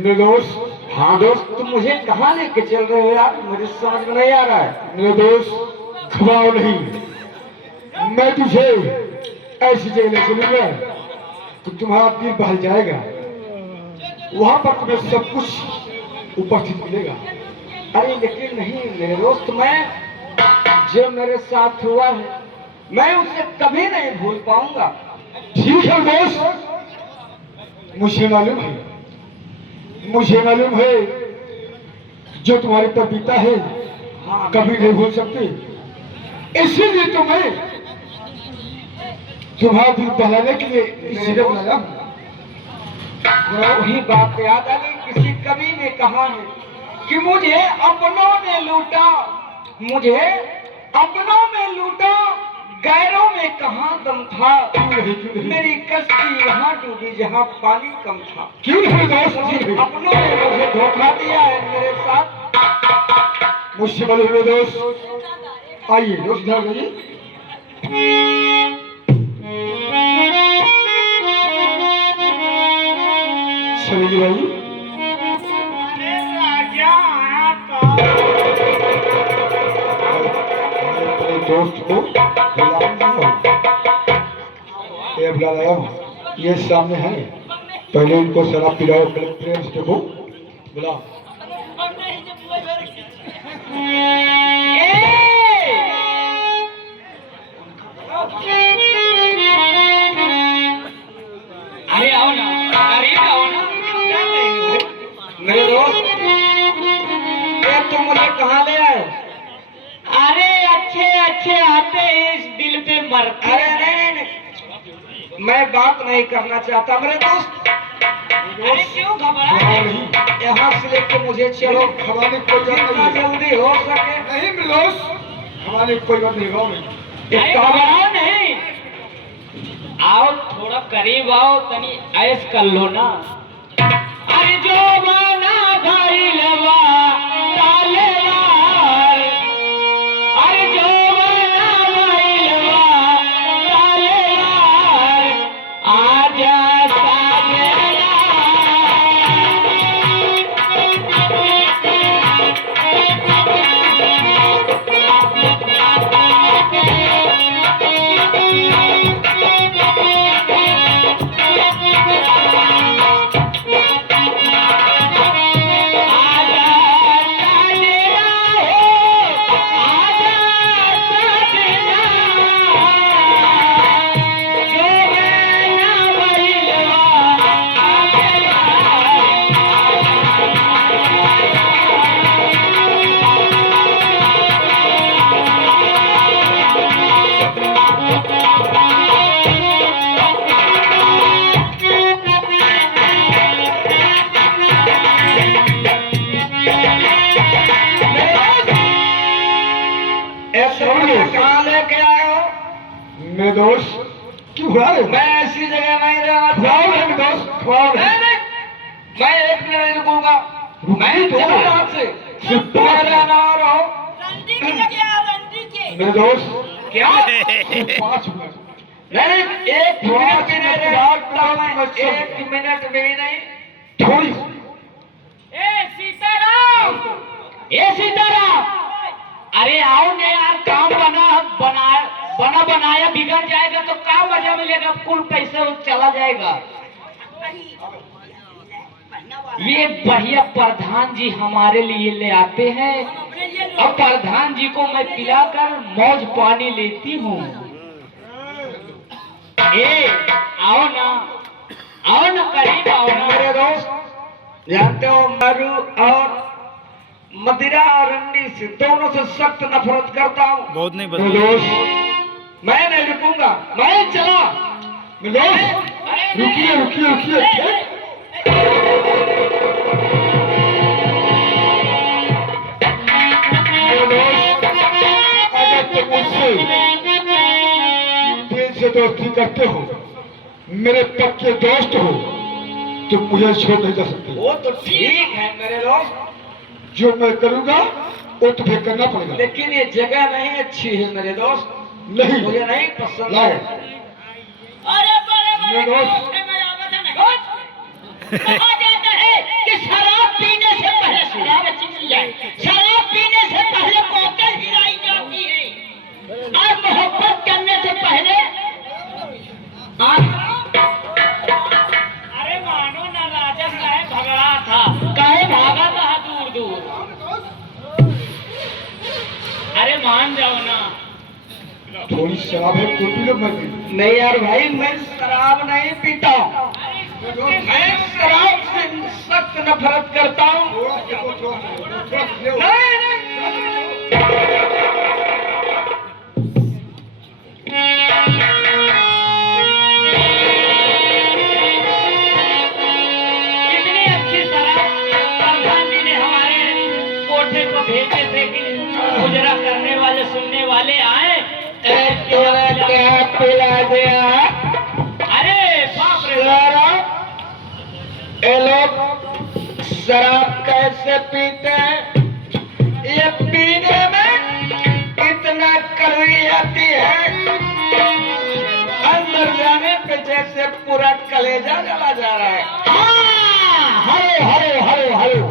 मेरे दोस्त। हाँ दोस्त, तुम मुझे कहाँ लेके चल रहे हो यार, मुझे समझ में नहीं आ रहा है। मेरे दोस्त घबराओ नहीं, मैं तुझे ऐसी जगह ले चलूंगा कि तुम्हारा दिल बहल जाएगा। वहां पर तुम्हें सब कुछ उपस्थित मिलेगा। अरे लेकिन नहीं मेरे दोस्त, मैं जो मेरे साथ हुआ है मैं उसे कभी नहीं भूल पाऊंगा। ठीक है दोस्त, मुझे मालूम है जो तुम्हारे पर बीता है हाँ, कभी नहीं भूल सकते। इसीलिए तो मैं तुम्हारा दिल बहलाने के लिए इस जगह बुलाया हूं। वही बात याद आ गई, किसी कवि ने कहा है कि मुझे अपनों ने लूटा, मुझे अपनों में लूटा, गैरों में कहाँ दम था। मेरी कश्ती वहाँ डूबी जहाँ पानी कम था। क्यों नहीं दोस्त, अपनों ने मुझे धोखा दिया है मेरे साथ। मुझसे मालूम है दोस्त। आइए दोस्त, इधर आइए। चलिए भाई। अपने दोस्त को बुला लाया हूँ, ये सामने है। पहले इनको शराब पिलाओ, प्रेम से देखो। बुला। अरे आओ ना, करीब आओ ना। मेरे दोस्त, ये तुम मुझे कहाँ ले आए? अरे अच्छे अच्छे आते हैं, इस दिल पे मरते। अरे नहीं, मैं बात नहीं करना चाहता मेरे दोस्त। अरे क्यों घबरा? यहाँ से लेके मुझे चलो, हमारे कोई बात जितना नहीं है। जल्दी हो सके। नहीं मेरे दोस्त, हमारे कोई बात नहीं गाँव में। अरे घबराओ नहीं, आओ थोड़ा करीब आओ, तनी ऐस कर लो ना। अरे जो बना भाई लवा तालेवार, अरे जो बना भाई लवा तालेवार, आजा कहाँ लेके आए हो? मेरे दोस्त क्यों बुला रहे हो? मैं ऐसी जगह नहीं रहना खुआओ चाहता। मेरे दोस्त, खुआओ। नहीं, मैं एक मिनट नहीं रुकूंगा। मैं चला यहाँ से। सिर्फ तुम पाँच रहना और हो। मेरे दोस्त क्या? सिर्फ 5 मिनट। नहीं, एक मिनट भी नहीं रह सकता मैं, मत सुन। एक मिनट भी नहीं। थोड़ी ए सीताराम, अरे आओ ने यार, काम बना बनाया बिगड़ जाएगा तो क्या मजा मिलेगा, कुल पैसे चला जाएगा। ये भैया प्रधान जी हमारे लिए ले आते हैं, और प्रधान जी को मैं पिलाकर मौज पानी लेती हूँ। ए आओ ना करीब आओ ना। मेरे दोस्त, जानते हो मरु और मदिरा और रंडी से दोनों से सख्त नफरत करता हूँ। बहुत नहीं मेरे बदला। दोस्त, मैं नहीं रुकूंगा, मैं चला। मेरे दोस्त रुकिए। मेरे दोस्त, अगर तुम मुझसे दिल से दोस्ती करते हो, मेरे पक्के दोस्त हो, तो मुझे छोड़ नहीं जा सकते। वो तो ठीक है मेरे दोस्त, जो मैं करूंगा वो तुम्हें करना पड़ेगा। लेकिन ये जगह नहीं अच्छी है मेरे दोस्त, नहीं मुझे नहीं पसंद लाओ। है। अरे बड़े मेरे बड़े दोस्त कहा जाता है कि थोड़ी शराब है तो पी लो, मैं भी। नहीं यार भाई, मैं शराब नहीं पीता हूँ। मैं शराब से सख्त नफरत करता हूँ। नहीं नहीं, कितनी अच्छी शराब प्रधान जी ने हमारे कोठे को भेजे थे कि गुजरा करने वाले सुनने वाले आए। क्या पिला दिया? अरे बाप रे, ये लोग शराब कैसे पीते हैं? ये पीने में इतना कड़वी आती है, अंदर जाने पे जैसे पूरा कलेजा जला जा रहा है। हरो हरो हरो हरो,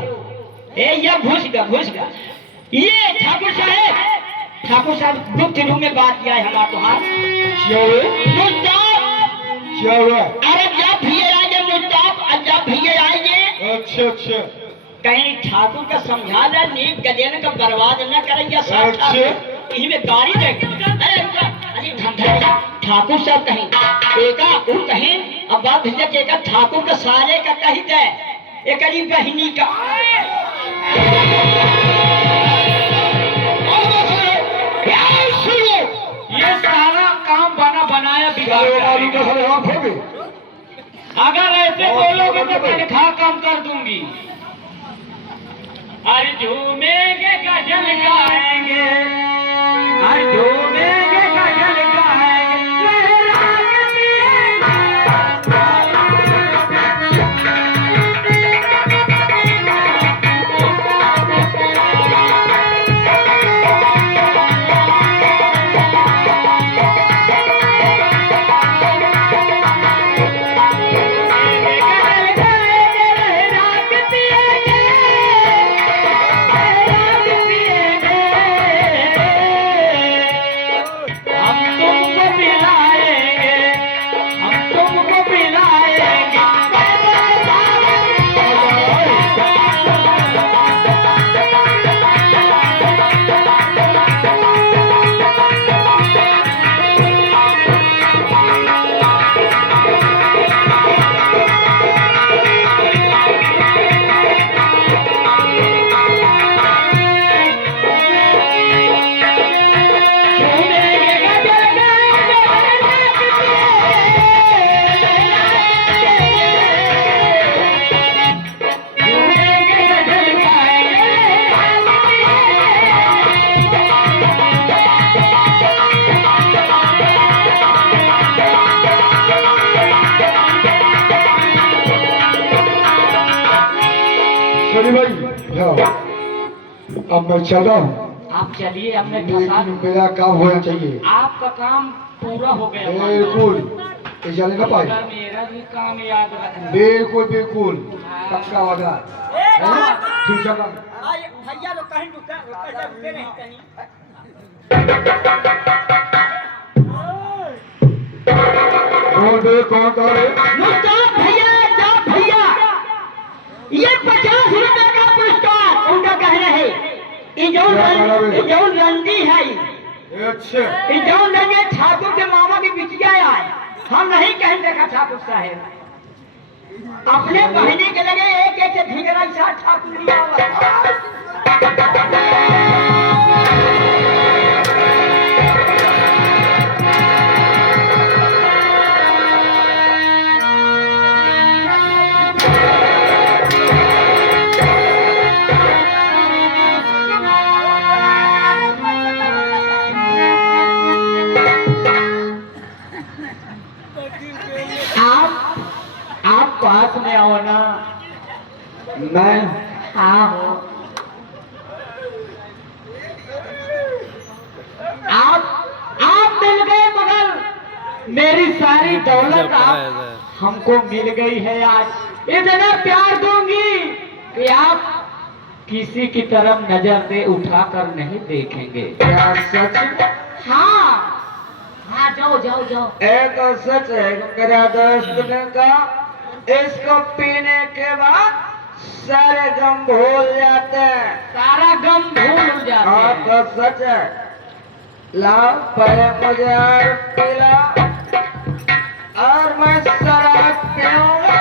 ये घुस गया। ये ठाकुर साहब दुख दिनों में बात किया है हमारा तुहार क्या हुआ? क्या हुआ? अरे जब भी आएंगे मुस्ताफ, जब भी आएंगे अच्छा अच्छा कहीं ठाकुर का समझा दे, नीक गजेन का बर्बाद न करेंगे। अच्छा। यही में गाड़ी देख, अरे धंधा ठाकुर साहब कहीं एका वो कहीं, अब बात भैया के का ठाकुर का सारे का कही दे, एक अली बहिनी का। ये सारा काम बना बनाया बिगाड़ आलू का डालेगा। सारे हाथ हो गए। अगर ऐसे बोलोगे तो तनख्वाह कम कर दूंगी। अरे झूमेंगे गजल गाएंगे, अरे झूमेंगे गजल गाएंगे, राग पिएंगे। चलिए भाई, जाओ। अब मैं चल रहा हूँ, आप चलिए, हमने फंसा, लेकिन मेरा काम होना चाहिए। आपका काम पूरा हो गया। बिल्कुल, ये चले ना पाए। मेरा भी काम याद रखना। बिल्कुल बिल्कुल, पक्का वादा। हैं? ठीक है ना? भैया लोग कहीं रुके नहीं कहीं। कौन कह रहे? मुस्ताफ भैया, जाप भैया, ये 50 रुपए का पुरस्कार उनका कहना है। इजौन रंडी है, अच्छा, इजौन रंडी ठाकुर के मामा की बिटिया है। हम नहीं कहें देखा ठाकुर साहब, अपने बहने के लगे एक एक ढींगरा साथ ठाकुर लिया हुआ। आप पास में आओ ना। मैं हाँ, आप मिल गए, मगर मेरी सारी दौलत हमको मिल गई है। आज इतना प्यार दूंगी कि आप किसी की तरफ नजर से उठाकर नहीं देखेंगे। क्या सच? हाँ हाँ, जाओ जाओ जाओ। एक सच है, मेरा दोस्त ने कहा इसको पीने के बाद सारे गम भूल जाते हैं। सारा गम भूल जाते हाँ हैं। तो सच है। लाओ पहले मुझे और पिला और मैं शराब पीऊंगा।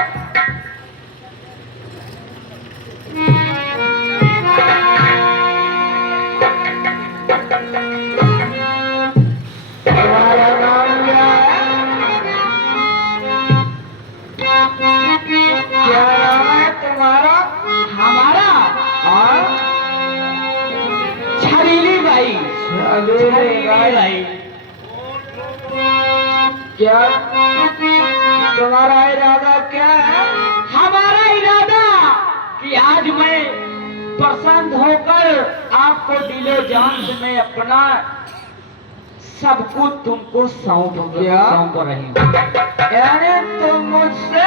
तुम्हारा नाम क्या है? क्या नाम है तुम्हारा? हमारा हाँ छरीली बाई। छरीली बाई। क्या तुम्हारा इरादा क्या है? हमारा इरादा कि आज मैं प्रसन्न होकर आपको दिलो जान से मैं अपना सब कुछ तुमको सौंप रही हूँ। यानी तुम मुझसे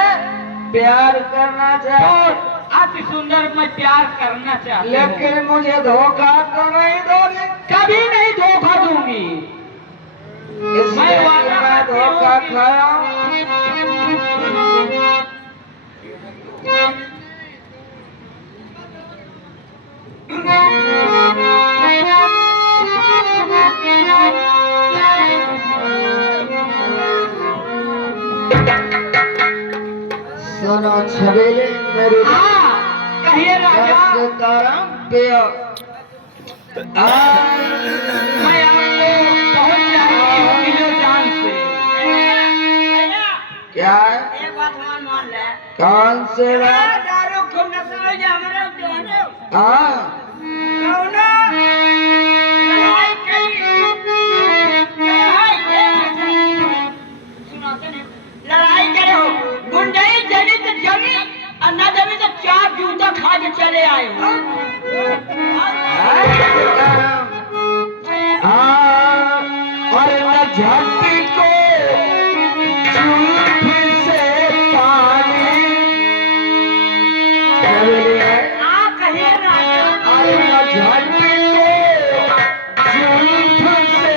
प्यार करना चाहो? अति सुंदर मैं प्यार करना चाहती हूँ, लेकिन मुझे धोखा तो नहीं दोगे? कभी नहीं धोखा दूंगी। इसलिए वादा मैं करती हूँ धोखा कि- खाया हूँ। सुनो छबीले मेरी हाँ कहिए राजा। पियो। मैं आपको बहुत चाहती हूँ दिलो जान से। क्या एक बात मान ले। कौन से बात? दारू खूब नशा हो जा हमारे दोनों। हाँ कौनो लड़ाई करी। सुनाते नहीं। लड़ाई करे हो गुंडई जड़ी तो जमी और न जमी तो चार जूता खा के चले आए हो। और न झट को झूठ से पानी कहिए राजा। और न झट को झूठ से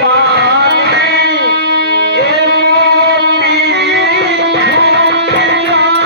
पानी ए मोती फूट जाए।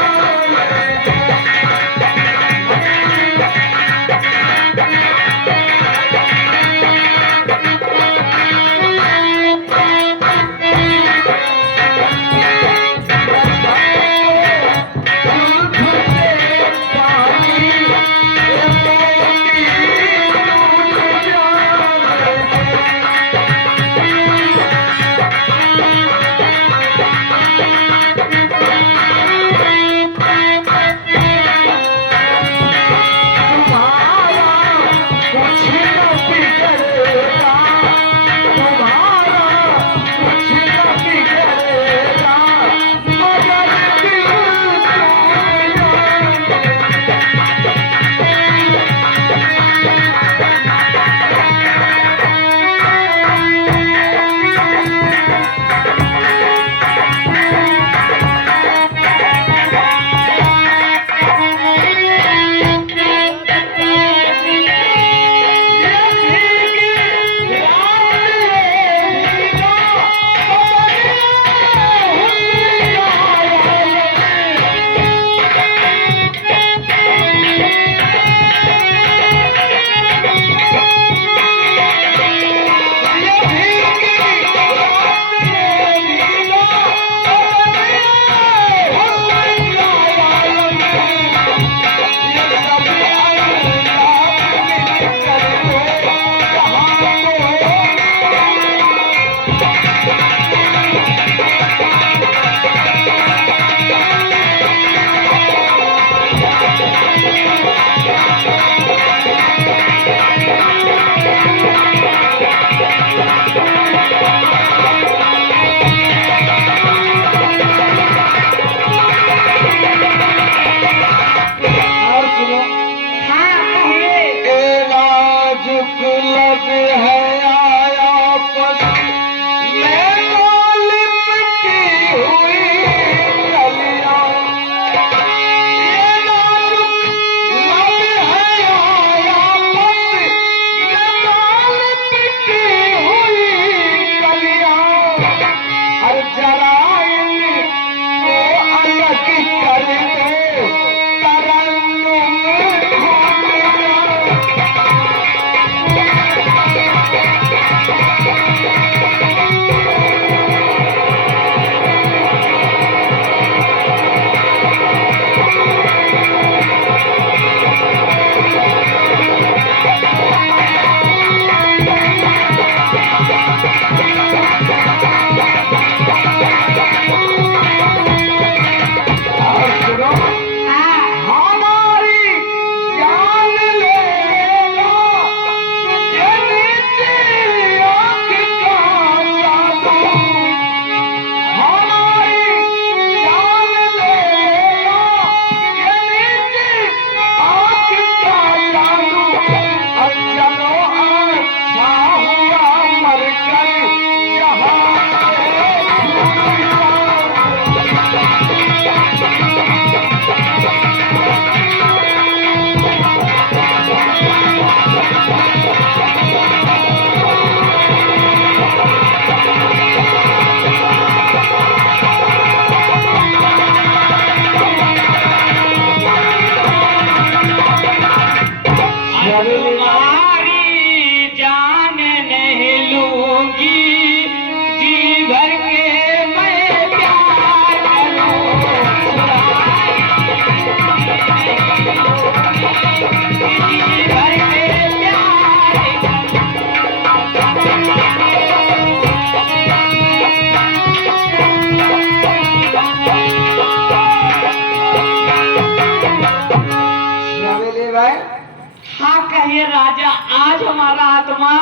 है राजा, आज हमारा आत्मा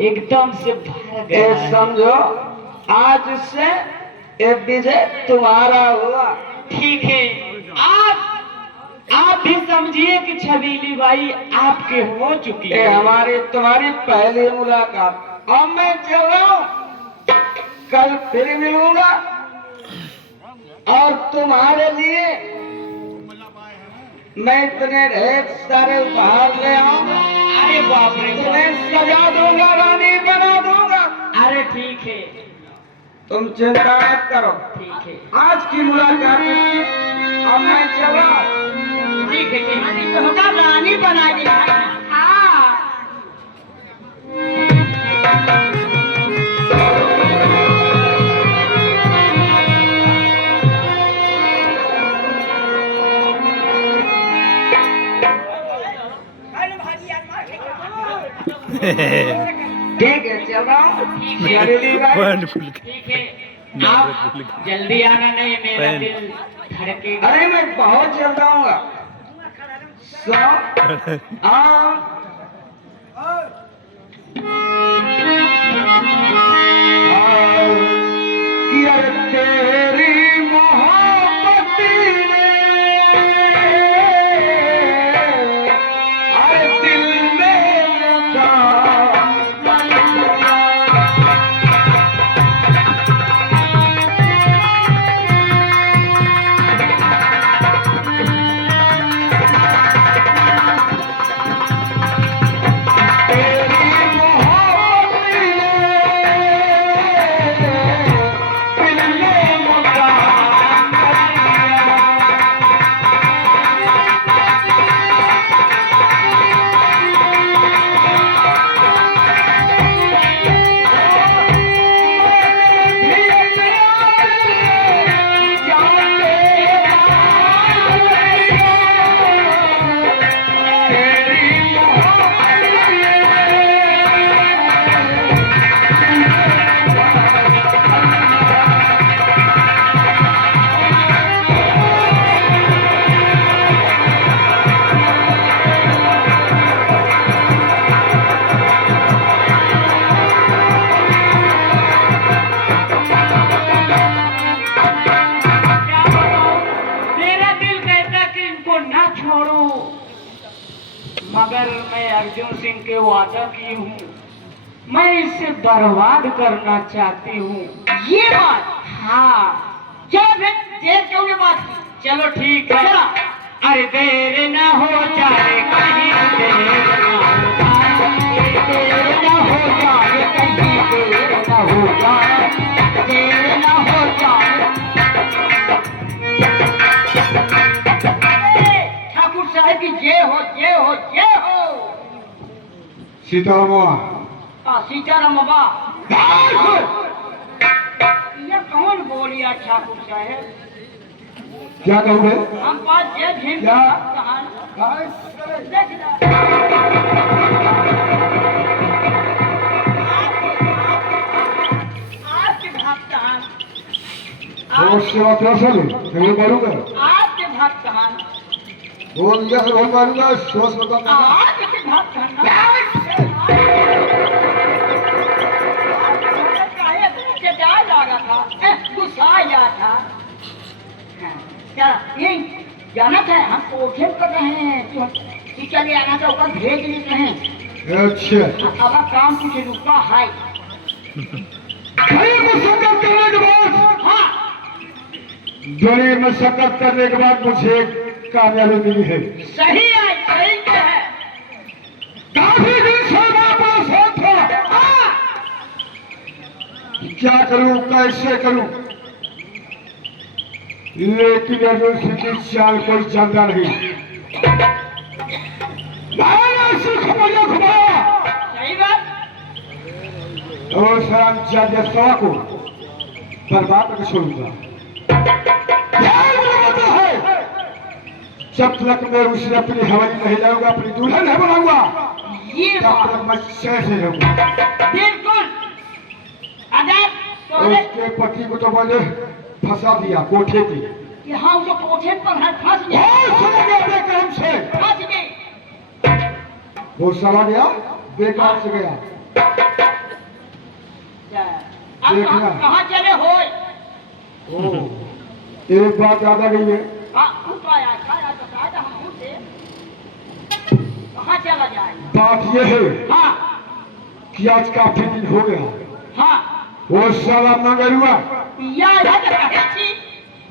एकदम से भर गया है। समझो आज से ये विजय तुम्हारा हुआ। ठीक है, आप भी समझिए कि छबीली बाई आपके हो चुकी ये है। हमारी तुम्हारी पहली मुलाकात। अब मैं चल रहा हूँ, कल फिर मिलूंगा और तुम्हारे लिए मैं इतने ढेर सारे उपहार ले आऊंगा। अरे बाप रे, तुम्हें सजा दूंगा, रानी बना दूंगा। अरे ठीक है, तुम चिंता मत करो। ठीक है, आज की मुलाकात अब मैं चल रहा हूँ। ठीक है, ठीक है, तो रानी बना दी। हाँ, ठीक है, चल रहा हूँ। वंडरफुल। ठीक है, आप जल्दी आना, नहीं मेरा दिल धड़केगा। अरे मैं बहुत जल्द आऊंगा। तेरी मोहब्बत ने अरे दिल में मगर मैं अर्जुन सिंह के वादा की हूँ, मैं इसे बर्बाद करना चाहती हूँ। ये बात, हाँ, चलो देर क्यों ये बात, चलो ठीक है। अरे देर ना हो जाए कहीं, देर ना हो जाए कहीं, देर ना हो जाए, देर ना हो जाए। ठाकुर साहब की जय हो, जय हो, जय हो। सीताराम सीताराम बाबा, ये कौन बोलिया ठाकुर साहब? क्या कहूँ हम पास जय भीम क्या? आपके भक्तहान, वो सेवा कैसे ले मैं करूँगा आपके भक्तहान, वो लिया से बहुत मारूंगा सोच बताऊंगा आपके भक्तहान। गुस्सा आया था क्या? यही जाना था, हम कोठे कर रहे हैं, कि चले आना था, ऊपर भेज लेते हैं। अच्छा अब काम कुछ रुका है। बड़ी मशक्कत करने के बाद, हाँ, बड़ी मशक्कत करने के बाद मुझे कामयाबी मिली है। सही है, सही है। काफी दिन से वापस था, हाँ, क्या करूं कैसे करूं, लेकिन अर्जुन सिंह की चाल कोई जानता नहीं। मैंने सिर्फ घुमाया सही बात। और सलाम जागे सवा को बर्बाद करके छोड़ूंगा। ध्यान रखना है, जब तक मैं उसे अपनी हवाई नहीं लाऊंगा, अपनी दुल्हन नहीं बनाऊंगा, ये तब बात तक मैं चैन से रहूंगा। बिल्कुल आजाद। उसके पति को तो मैंने फंसा दिया कोठे की। यहाँ उसे कोठे पर है, फंस गए, बहुत सुन गया अपने काम से। फंस गए। वो साला गया बेकार से गया। अब देखना। कहाँ चले हो? ओ, एक बात याद आ गई है। हाँ, तू तो आया, खाया तो खाया था, हम पूछे। कहाँ चला जाए? बात ये है हाँ, कि आज काफी दिन हो गया, हाँ, वो साला मगरुआ, यार है तो कहे थी।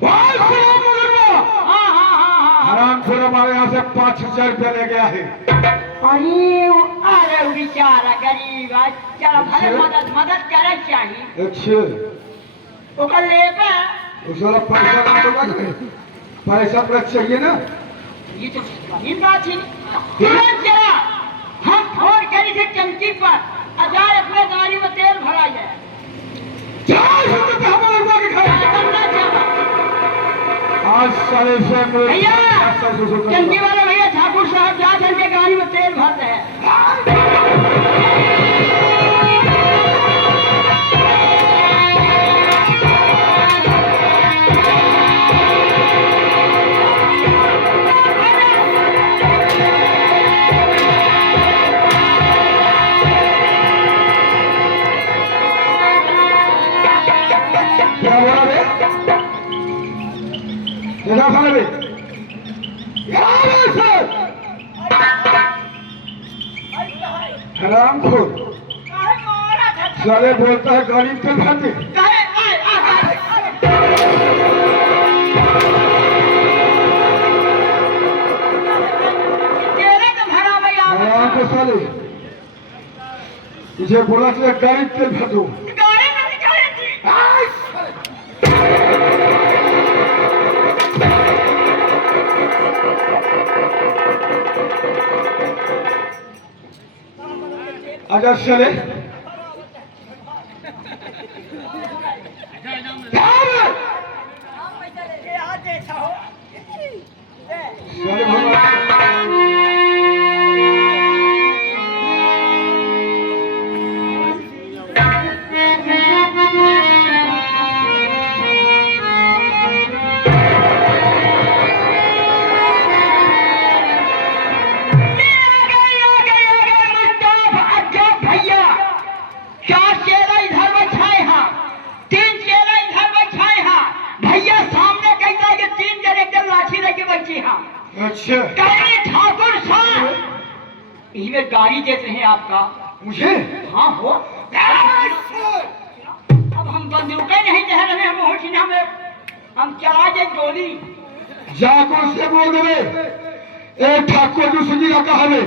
वो साला मगरुआ हाँ, हाँ, हाँ, हाँ। हराम खोर हमारे यहाँ से 5,000 रुपया ले गया है। अरे बेचारा गरीब है, चलो भले मदद करे चाहिए। अच्छे, ओकर लेबे वो साला पैसा ना तो लगे, पैसा तो चाहिए ना। ये तो बड़ी बात है। तुरंत चला, हम फोन करी थे टंकी पर, अजाए अपने गाड़ी में तेल भरा जाए। आज साले से भैया, टंकी वाले भैया ठाकुर साहब जा करके गाड़ी में तेल भरते हैं। क्या बोला बे? क्या खाने बे? हराम खोर साले बोलता है गाड़ी पे भागे। हराम को साले तुझे बोला था गाड़ी पे भागो। आजा चले चले अच्छा ठाकुर साहब इसमें गाड़ी देते हैं आपका। मुझे हाँ हो। अब हम बंदूकें नहीं दे रहे, हम होशिना में हम चला दे गोली। जाकर से बोल दे ए ठाकुर जो सुनी का कहा में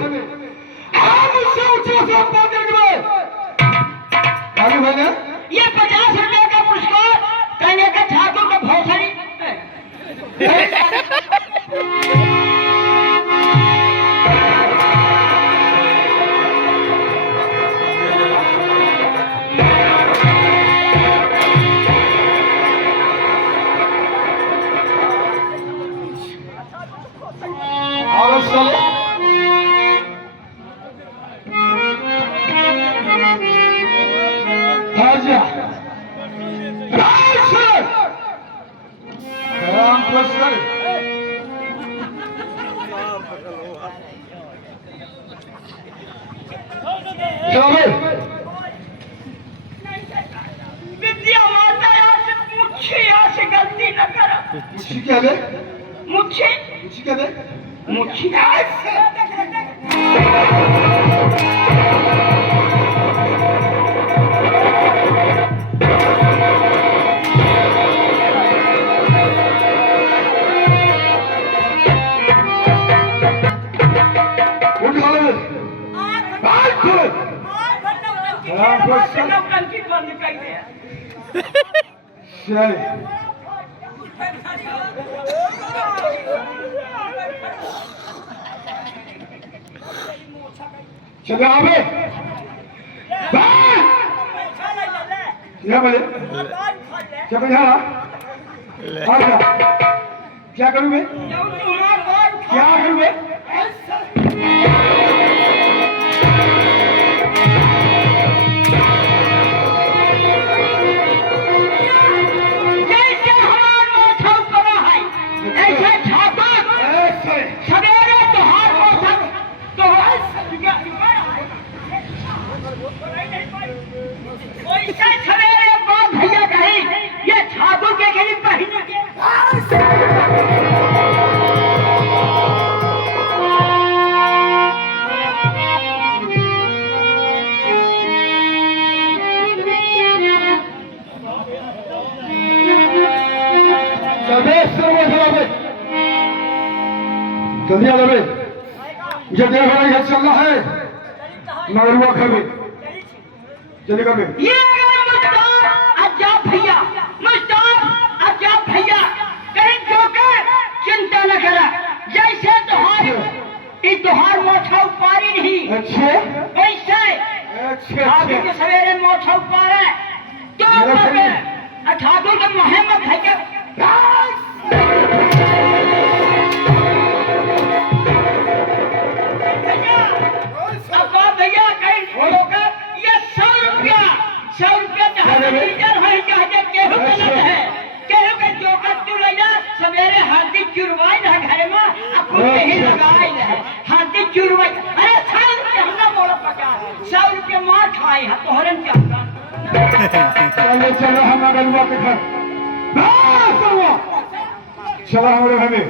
हम उससे ऊंचे से हम बात करेंगे। आगे भाई ये 50 रुपए का पुरस्कार कहने का ठाकुर का भौसड़ी। और साले आजा राम प्रसन्न चलो विद्या माता से मुझे से गलती न कर। मुझे क्या दे मुझे मुझे क्या दे मुझे नौटंकी बंद कर दे। चले आवे क्या बोले क्या बजा क्या करूँ मैं क्या करूँ मैं जैसे हमारा मौसम बना है ऐसे ठाकुर सवेरे तो हार मौसम तो जल्दी आ जाओ, मुझे देर हो रही है, चलना है नगरुआ घर में। जल्दी कर बे। ये अजाब भैया, अजाब भैया, कहीं जोकर चिंता न करा, जैसे तुहार मोछा उपारी नहीं, अच्छे वैसे अच्छे आगे अच्छे के सवेरे मोछा उपार है तो ठाकुर के मोहम्मद है के भैया कहीं जोकर ये 100 रुपया है, केहू गलत है, केहू के जोकर तू ले जा, सवेरे हाथी चुरवाई ना घर में, अपन नहीं लगाई है, हाथी चुरवाई, अरे 100 रुपया हमने बोला 50, 100 रुपया मार खाई है, तोहरन क्या चलो चलो हम नगरुआ के घर, चलो हमारे घर में।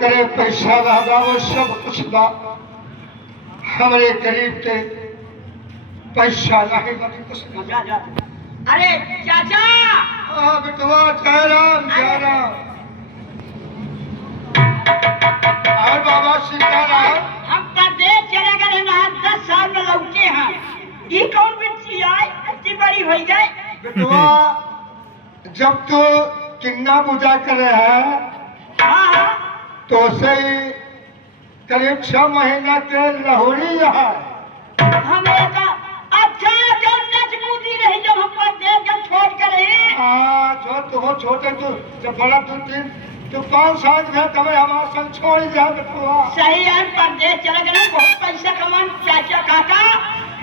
करे पैसा रहबा वो सब कुछ बा, हमारे गरीब के पैसा नहीं बनी कुछ नहीं। जा जा। अरे चाचा, हाँ बेटवा जय राम जय राम। और बाबा सीताराम, हम परदेश चले गए ना, 10 साल में लौटे हैं। ये कौन बिट्टी आई, इतनी बड़ी हो गई? बेटवा जब तो किन्ना पूजा करे है हाँ, तो से करीब 6 महीना के लहोरी है। हमें का अच्छा जो नचबूदी रही जब हम परदेश जब छोड़ कर रही। हाँ जो तुम छोटे तो जब बड़ा तू 5 साल में तब हमारा संग छोड़ दिया बेटवा। सही है, परदेश चले गए, बहुत पैसा कमान चाचा काका।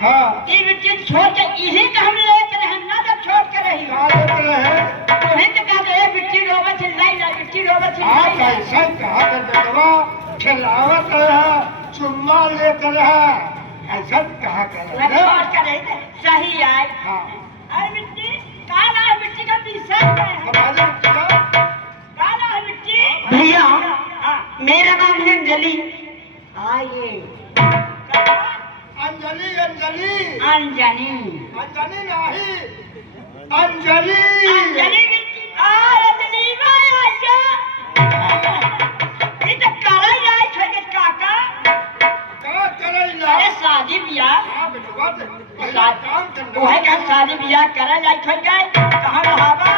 हाँ ये बिट्टी छोड़ के यही का हम लेकर हैं ना, जब छोड़ कर रही क्या लेते रहे? तो ही तो कहते हैं बिट्टी रोबे चिल्लाई ना, बिट्टी रोबे आप चिल्लाई। ऐसा कहा कर बेटवा, खिलावत रहा, चुम्मा लेते रहा, ऐसा कहा कर छोड़ कर रही थे, सही है। हाँ अरे बिट्टी काला है, बिट्टी का पीसा है। हमारे बेटा, काला है बिट्टी। भैया मेरा नाम है अंजलि। आइए। अंजलि अंजलि अंजलि अंजलि नहीं, अंजलि अंजलि बिट्टी। अंजलि भाई आइए। ये तो काला ही है छोटे काका। क्या करेला? अरे शादी ब्याह हाँ बेटवा काम करना। वो है क्या, शादी ब्याह करा जाए छोड़ गए कहाँ रहाबा।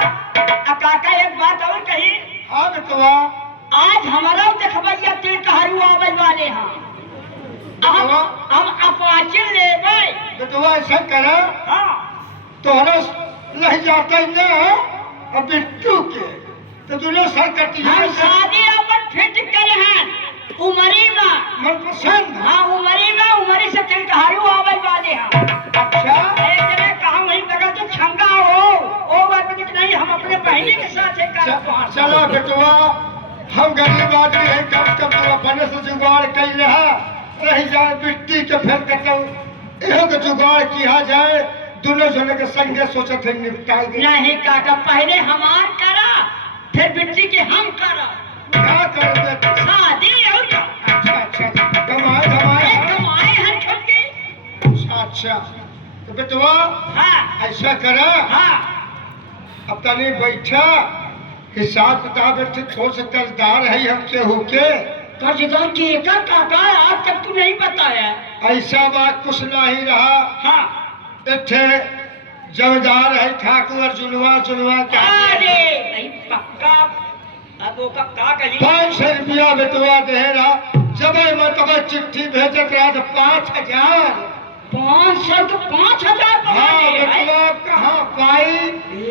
काका एक बात और कही, हाँ बेटवा आज हमारा देखबैया तिल कहरू आवे वाले हैं। हम अपाचे लेबै। बेटवा ऐसा करा हाँ, तोहरा नहीं जाता ही ना अब बिट्टू के तो दोनों सर करती है। हम शादी अपन फिट करे हैं उमरी में। मन पसंद। हाँ उमरी में, उमरी से तिल कहरू आवे वाले हैं। अच्छा एक जगह कहा वहीं लगा तो छंगा हो ओ बात नहीं, हम अपने बहनी के साथ एक चलो बेटवा, हम गरीब आदमी है, कम से कम अपने से जुगाड़ कर रहा रही जाए बिट्टी के फिर कहते एहो के जुगाड़ किया जाए, दोनों जने के संगे सोचत है निपटाई दे। नहीं काका, पहले हमार करा फिर बिट्टी के हम करा क्या करोगे? शादी और क्या? अच्छा अच्छा कमाए धमाए कमाए हर छोड़ के। अच्छा अच्छा तो बेटवा हाँ ऐसा करा, हाँ अब तनी बैठा, हिसाब किताब थोड़ा सा कर्जदार है हम केहू के। कर्जदार की एक काका आज तक तू नहीं बताया। ऐसा बात कुछ नहीं रहा। हाँ इथे जमींदार है ठाकुर अर्जुनवा चुनवा का अरे नहीं पक्का। अब वो का कही 500 रुपया बेटवा दे रहा, जब मैं तब चिट्ठी भेजत रहा तो 5000। 500 तो 5000 हाँ बेटवा कहाँ पाई?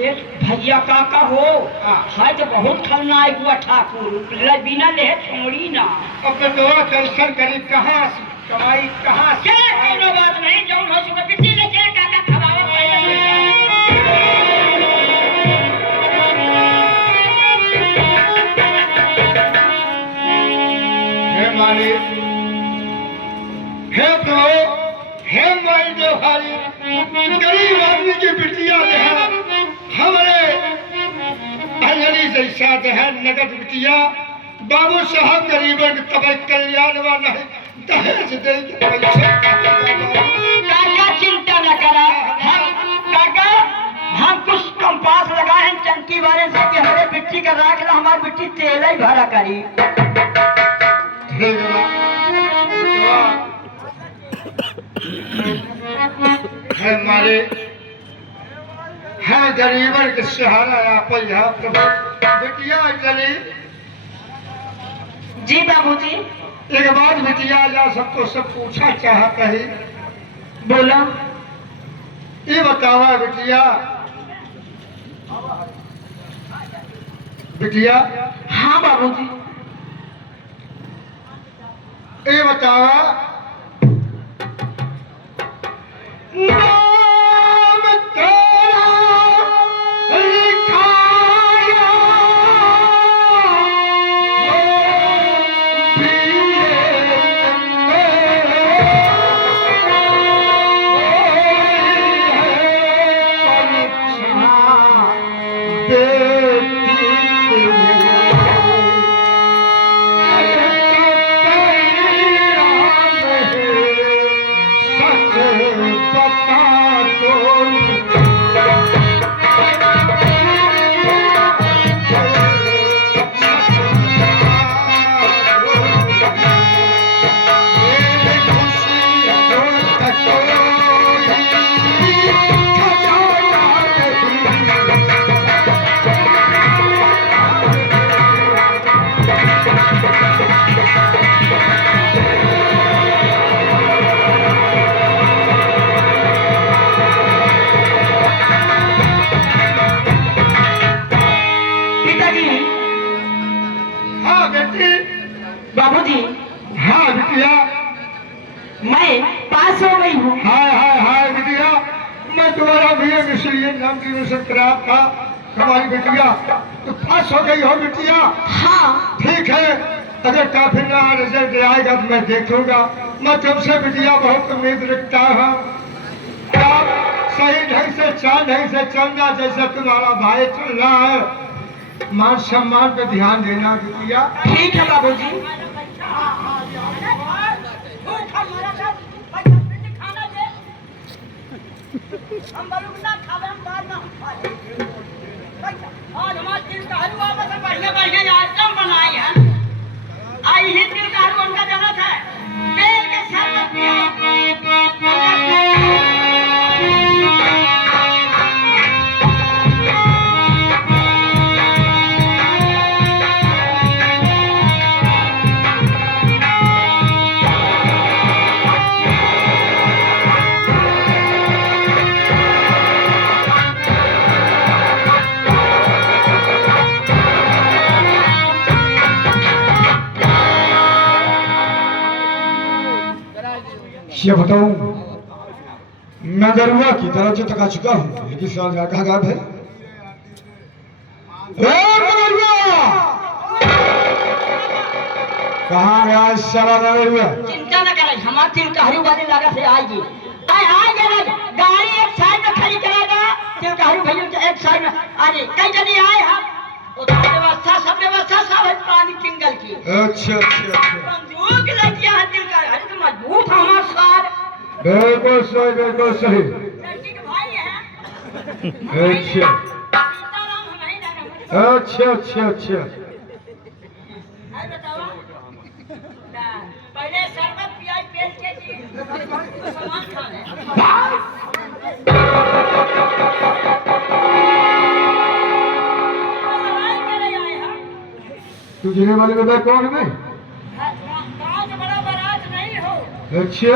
एक भैया काका हो है तो बहुत खलनायक हुआ ठाकुर, बिना ले छोड़ी ना। अब बेटवा कैसन करी, कहाँ से कमाई, कहाँ से क्या कोनो बात नहीं, जो हो सके बिट्टी ले के काका खवावा हे मालिक, हे तो हे माई देवहारी, गरीब आदमी की बिटिया जो है हमारे अंजलि जैसा जो है नगद बिटिया, बाबू साहब गरीबों के तब कल्याण वाला है, दहेज दे के पैसे काका चिंता न करा। काका हम कुछ कंपास लगाए हैं टंकी वाले से कि हमारे बिट्टी का राख ला, हमारी बिट्टी तेल ही भरा करी। हे है मालिक, है गरीबन के सहारा आप यहाँ बिटिया अंजलि। जी बाबूजी। एक बात बिटिया या सबको सब पूछा चाहता है, बोलो। ये बतावा बिटिया, बिटिया हाँ बाबूजी। ये बतावा नाम तेरा लिखाया बेटी बाबूजी हाँ बिटिया। मैं पास हो गई हूँ। हाय हाय हाय बिटिया, मैं तुम्हारा भैया मिश्री नाम की मिशन करा था। हमारी बिटिया तो पास हो गई हो बिटिया। हाँ ठीक है, अगर काफी ना रिजल्ट आएगा तो मैं देखूंगा। मैं तुमसे बिटिया बहुत उम्मीद रखता हूँ। आप सही ढंग से चाल ढंग से चलना, जैसा तुम्हारा भाई चल रहा है। मान सम्मान पे ध्यान देना बिटिया। ठीक है बाबूजी। ये बताऊं, मैं गरुआ की तरफ से तका चुका हूँ, लेकिन साल कहाँ गायब है? कहाँ गया इस साला गरुआ? चिंता न करे, हमारे तिलकारी वाली लागत से आएगी। आएगा ना, गाड़ी एक साइड में खड़ी कराएगा, तिलकारी भैया एक साइड में। अरे कई जने आए हम, सब व्यवस्था सब है पानी टिंगल की। अच्छा अच्छा अच्छा, बंदूक लगी है तिलकारी। अरे तो मजबूत हमारा सार। बिल्कुल सही बिल्कुल सही। लड़की के भाई है। अच्छा सीताराम हमारी ना। अच्छा अच्छा अच्छा, अरे बताओ, पहले शरबत पियाई पेट के जी सामान खा ले। तू जीने वाले बता कौन है? गाँव से बड़ा बारात नहीं हो। अच्छा,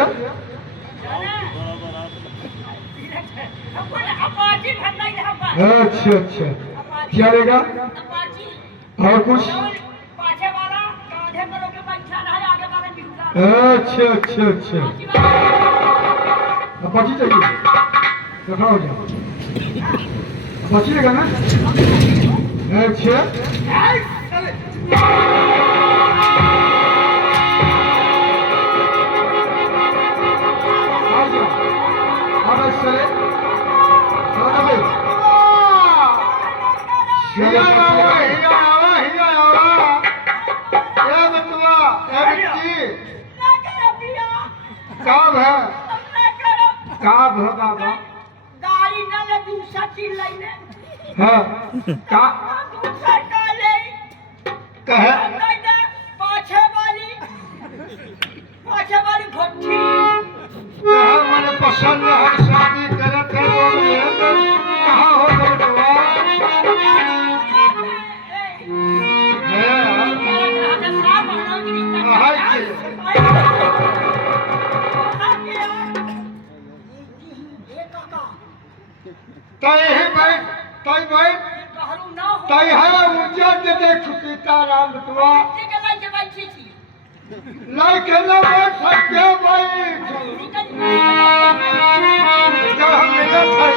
अपाची भरना ही है। अच्छा अच्छा, क्या लेगा? अपाची और कुछ? पाछे वाला कांधे पर के बैठा है, आगे वाला निकला। अच्छा अच्छा अच्छा, अपाची चाहिए? रखा हो जाओ, अपाची लेगा ना? अच्छा गाड़ी न ले दूसरा चीज ले। हाँ का दूसरा का ले कहे पाछे वाली भट्टी। कहे मैंने पसंद है, शादी करत है तो कहाँ हो तय है उज्जैन देख सीताराम तुआ लाइक ना बैठ सकते भाई, जो हम मिलत है।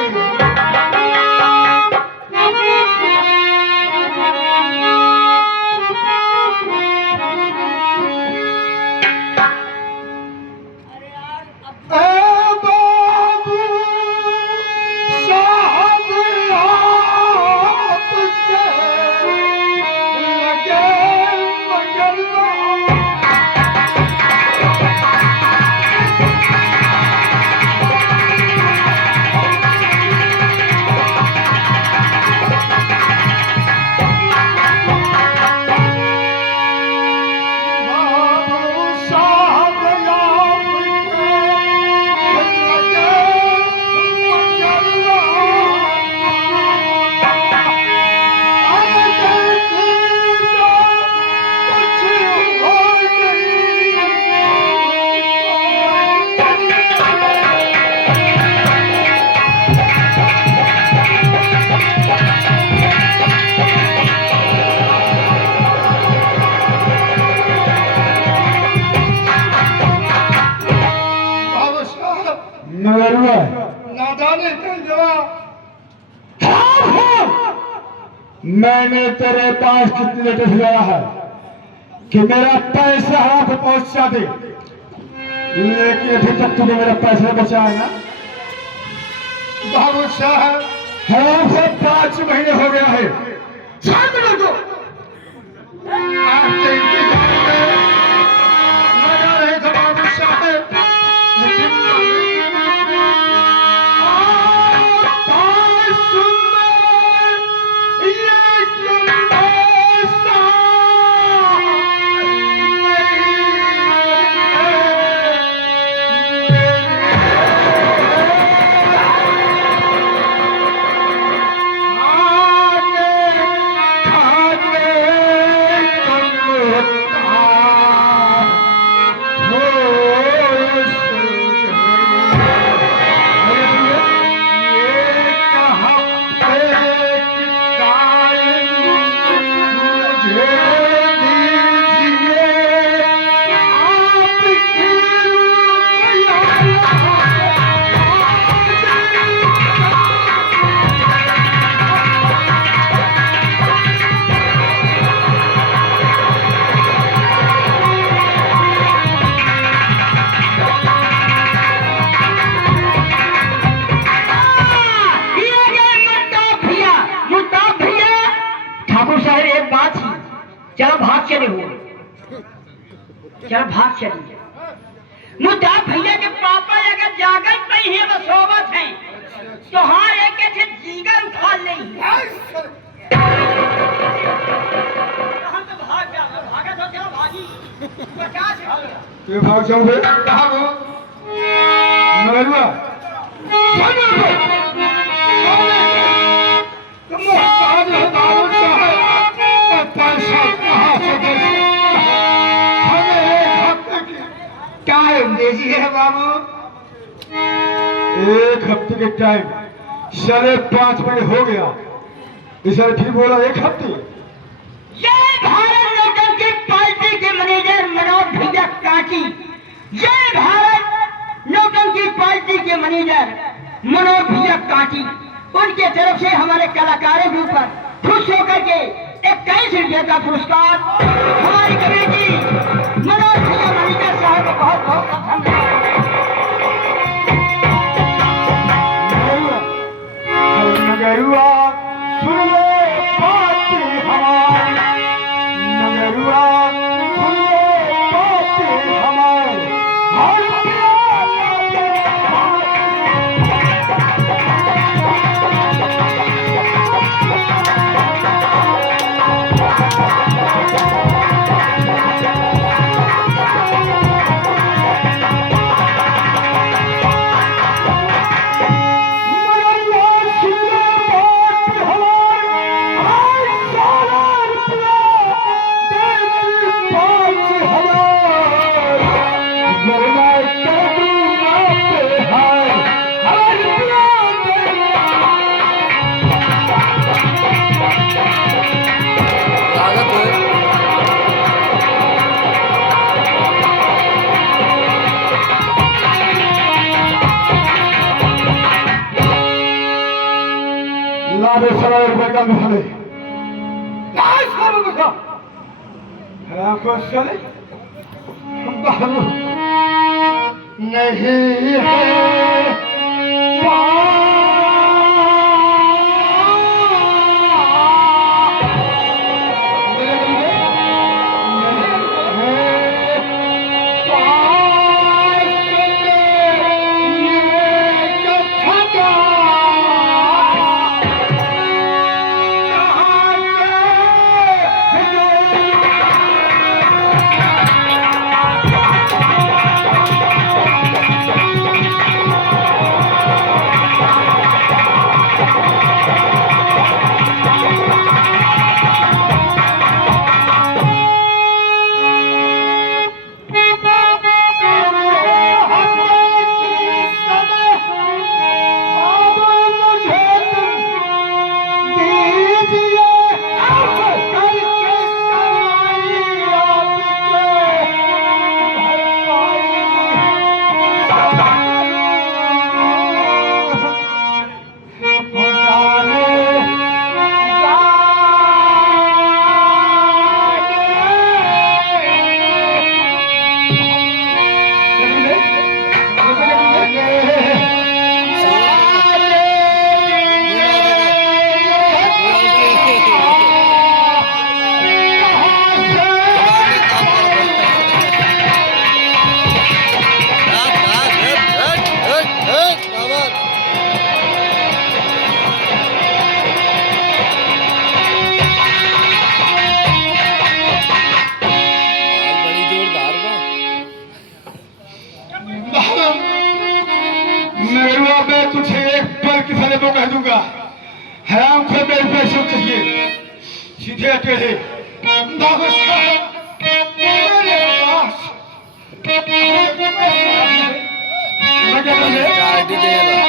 मैंने तेरे पास कितने लेटर भिजवाया है कि मेरा पैसा आपको पहुंचा दे, लेकिन अभी तक तूने मेरा पैसा बचाया ना। बाबू साहब, हमको 5 महीने हो गया है। 6 मिनट को आपके इंतजार में लगा रहे थे बाबू साहब, लेकिन चलो भाग चले हुए, चलो भाग चलिए। मुद्दा भैया के पापा अगर जागत नहीं है वो सोवत है, तो हाँ एक ऐसे जीगर उठा ले। हम तो भाग जाओ, भागा तो चलो भागी। ये भाग जाऊंगे कहाँ वो मरवा है बाबू। 1 हफ्ते के टाइम 5:30 बजे हो गया, इसे फिर बोला 1 हफ्ते। ये भारत लोकतंत्र पार्टी के मैनेजर मनोज भैया काटी, ये भारत लोकतंत्र पार्टी के मैनेजर मनोज भैया काटी, उनके तरफ से हमारे कलाकारों के ऊपर खुश होकर के 21 रुपये का पुरस्कार हमारी कमेटी मनोज भैया मैनेजर साहब को बहुत बहुत धन्यवाद। नगरुआ सुन ले बात हमारी, नगरुआ सुन ले बात हमारी, रुपए का मिले नहीं अकेले बाबू साहब मेरे पास स्टार्ट ही देगा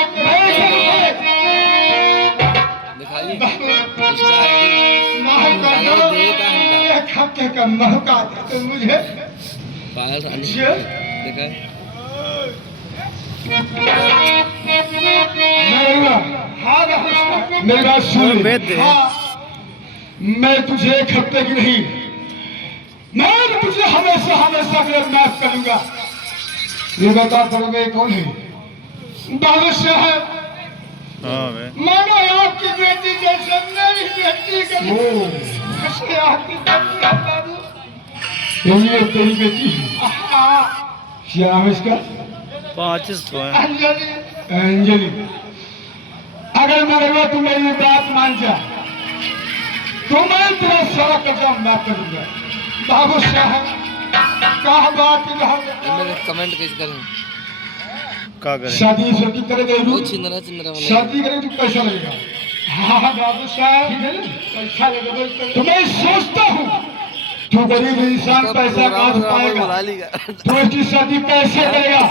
एक हफ्ते का मौका दे तो मुझे मेरी बात सुन। हाँ, मैं तुझे एक हफ्ते की नहीं, मैं तुझे हमेशा हमेशा के लिए माफ करूंगा। ये बता पड़ोगे कौन है? बाबू साहब मानो आपकी बेटी जैसे मेरी बेटी का आपकी बाबू यही तेरी बेटी है। क्या नाम है इसका? 5 अंजलि। अंजलि, अगर मगर तू मेरी बात मान जा तो मैं तेरा सारा कर्जा माफ कर दूंगा। बाबू साहब कहा बात कमेंट कैसे करें का करें शादी शादी करेगा चिंदरा शादी करें तो पैसा लगेगा। हाँ बाबू साहब पैसा लगेगा। तो मैं सोचता हूँ तू गरीब इंसान पैसा कहाँ से पाएगा, तो इसकी शादी कैसे करेगा?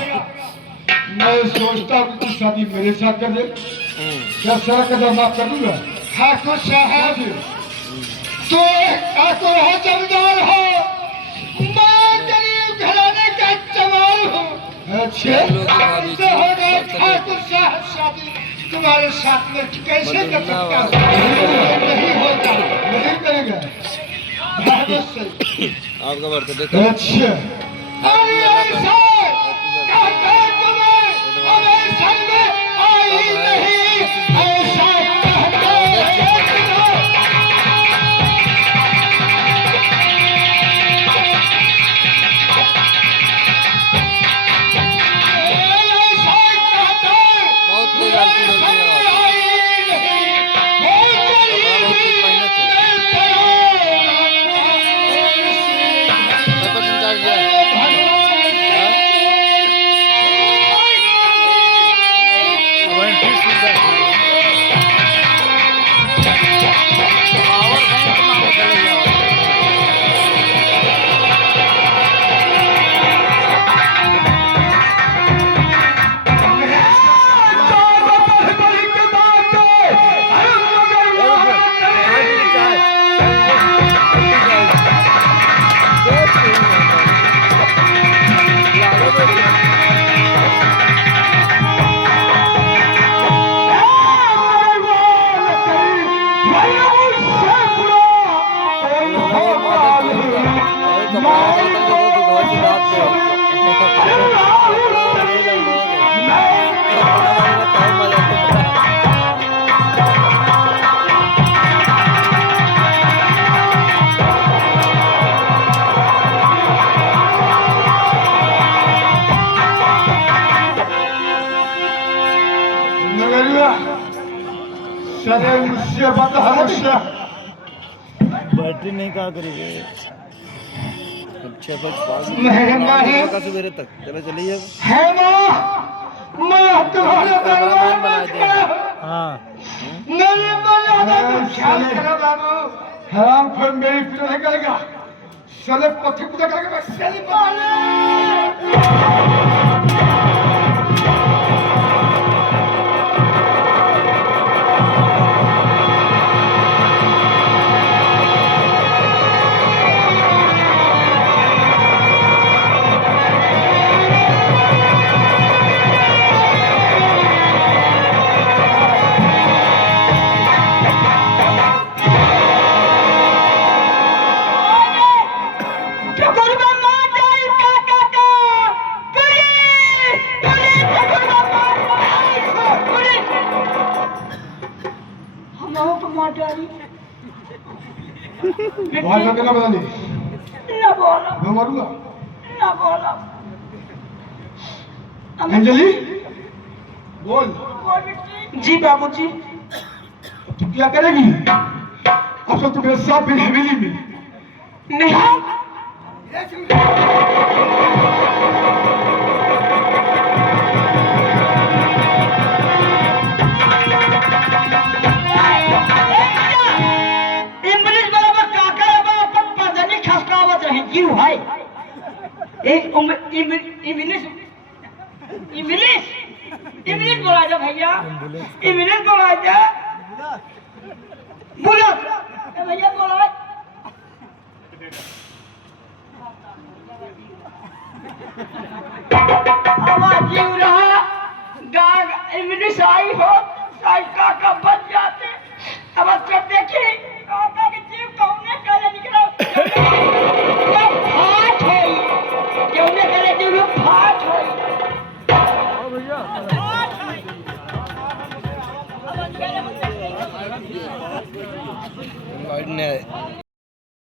मैं सोचता हूँ तू शादी मेरे साथ कर दे, क्या सारा कर्जा माफ कर दूंगा। ठाकुर साहब तो हो जमींदार हो, मैं गरीब घराने का चमार हूँ। अच्छा तो हो गए ठाकुर साहब शादी तुम्हारे साथ में कैसे कर सकता हूँ? नहीं होगा, नहीं करेगा। आपका बर्थडे अच्छा अरे ऐसा मुझसे बता मुझसे बर्थडे नहीं कहा करेंगे मेहरबानी सवेरे तक चलो चलिए है माँ, मैं तुम्हारे कैमरामैन बना दिया। हाँ मेरे ख्याल करो बाबू। हराम फिर मेरी पूजा नहीं करेगा, साले पथी पूजा करेगा। मैं साले बहुत लगना बता दे ना बोलो मैं मारूंगा। ना बोलो अंजलि बोल। जी बाबूजी। तू क्या करेगी? अब तो तुम्हें साथ मेरी हवेली में नहीं पुलिस वाला भाई एक इंग्लिश इंग्लिश इंग्लिश बोला जा भैया, इंग्लिश बोला जा, बोलो भैया बोलो। आवाज जीव रहा गाग इंग्लिश आई हो साइका का बच जाते। अब अच्छा देखी काका के जीव कौने करे निकला फाट होई, कौने करे जीव फाट होई। ओ भैया फाट होई। अब करे लाइट नहीं